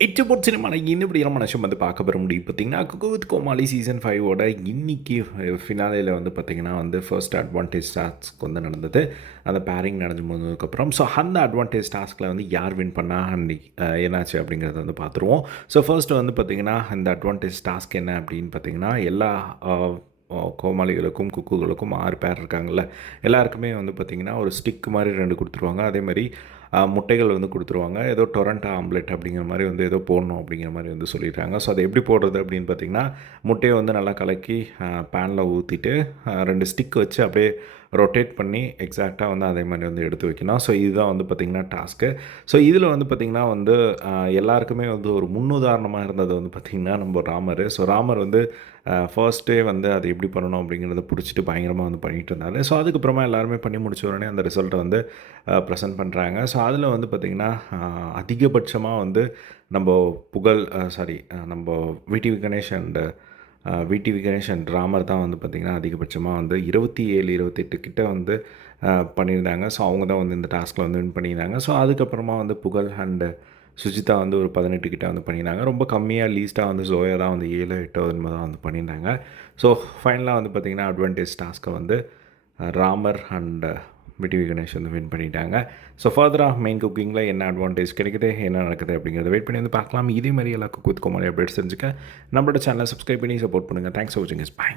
இச்சபோட் சினிமாவில் இன்னும் நம்ம மனுஷன் வந்து பார்க்க பெற முடியும் பார்த்தீங்கன்னா குக்கு வித் கோமாளி சீசன் ஃபைவோட இன்னைக்கு ஃபினாலேயில் வந்து பார்த்திங்கன்னா வந்து ஃபர்ஸ்ட் அட்வான்டேஜ் டாஸ்க் வந்து நடந்தது அந்த பேரிங் நடந்து முடிஞ்சதுக்கப்புறம் ஸோ அந்த அட்வான்டேஜ் டாஸ்கில் வந்து யார் வின் பண்ணால் அன்னைக்கு என்னாச்சு அப்படிங்கிறத வந்து பார்த்துருவோம் ஸோ ஃபர்ஸ்ட் வந்து பார்த்திங்கன்னா அந்த அட்வான்டேஜ் டாஸ்க் என்ன அப்படின்னு பார்த்தீங்கன்னா எல்லா கோமாளிகளுக்கும் குக்குகளுக்கும் ஆறு பேர் இருக்காங்கல்ல எல்லாருக்குமே வந்து பார்த்திங்கன்னா ஒரு ஸ்டிக் மாதிரி ரெண்டு கொடுத்துருவாங்க அதே மாதிரி முட்டைகள் வந்து கொடுத்துருவாங்க. ஏதோ டொரண்டா ஆம்லெட் அப்படிங்கிற மாதிரி வந்து ஏதோ போடணும் அப்படிங்கிற மாதிரி வந்து சொல்லிடுறாங்க. ஸோ அதை எப்படி போடுறது அப்படின்னு பார்த்தீங்கன்னா முட்டையை வந்து நல்லா கலக்கி பேனில் ஊற்றிட்டு ரெண்டு ஸ்டிக் வச்சு அப்படியே ரொட்டேட் பண்ணி எக்ஸாக்டாக வந்து அதே மாதிரி வந்து எடுத்து வைக்கணும். ஸோ இதுதான் வந்து பார்த்திங்கன்னா டாஸ்க்கு ஸோ இதில் வந்து பார்த்திங்கன்னா வந்து எல்லாருக்குமே வந்து ஒரு முன்னுதாரணமாக இருந்தது வந்து பார்த்திங்கன்னா நம்ம ராமர். ஸோ ராமர் வந்து ஃபர்ஸ்ட்டே வந்து அது எப்படி பண்ணணும் அப்படிங்கிறத பிடிச்சிட்டு பயங்கரமாக வந்து பண்ணிட்டு இருந்தாரு. ஸோ அதுக்கப்புறமா எல்லாருமே பண்ணி முடிச்ச உடனே அந்த ரிசல்ட்டை வந்து ப்ரெசென்ட் பண்ணுறாங்க ஸோ அதில் வந்து பார்த்திங்கன்னா அதிகபட்சமாக வந்து நம்ம புகழ் சாரி நம்ம விடிவி கணேஷ் அண்டு விடி கணேஷ் அண்ட் ராமர் தான் வந்து பார்த்திங்கன்னா அதிகபட்சமாக வந்து இருபத்தி ஏழு இருபத்தெட்டு கிட்ட வந்து பண்ணியிருந்தாங்க. ஸோ அவங்க தான் வந்து இந்த டாஸ்கில் வந்து வின் பண்ணியிருந்தாங்க. ஸோ அதுக்கப்புறமா வந்து புகழ் அண்டு சுஜிதா வந்து ஒரு பதினெட்டு கிட்ட வந்து பண்ணியிருந்தாங்க. ரொம்ப கம்மியாக லீஸ்ட்டாக வந்து ஜோயா தான் வந்து ஏழு எட்டோ தான் வந்து பண்ணியிருந்தாங்க. ஸோ ஃபைனலாக வந்து பார்த்திங்கன்னா அட்வான்டேஜ் டாஸ்க்கை வந்து ராமர் அண்டு விடிவி கணேஷ் வந்து வின் பண்ணிட்டாங்க. ஸோ ஃபர்தராக மெயின் குக்கிங்கில் என்ன அட்வான்டேஜ் கிடைக்குது என்ன நடக்குது அப்படிங்கிறத வெயிட் பண்ணி வந்து பார்க்கலாம். இதே மாதிரி எல்லா குக் வித் கோமாளி அப்டேட்ஸ் தெரிஞ்சுக்க. நம்மளோட சேனலை சப்ஸ்கிரைப் பண்ணி சப்போர்ட் பண்ணுங்கள் தேங்க்ஸ் ஃபார் வாட்சிங் இஸ் பாய்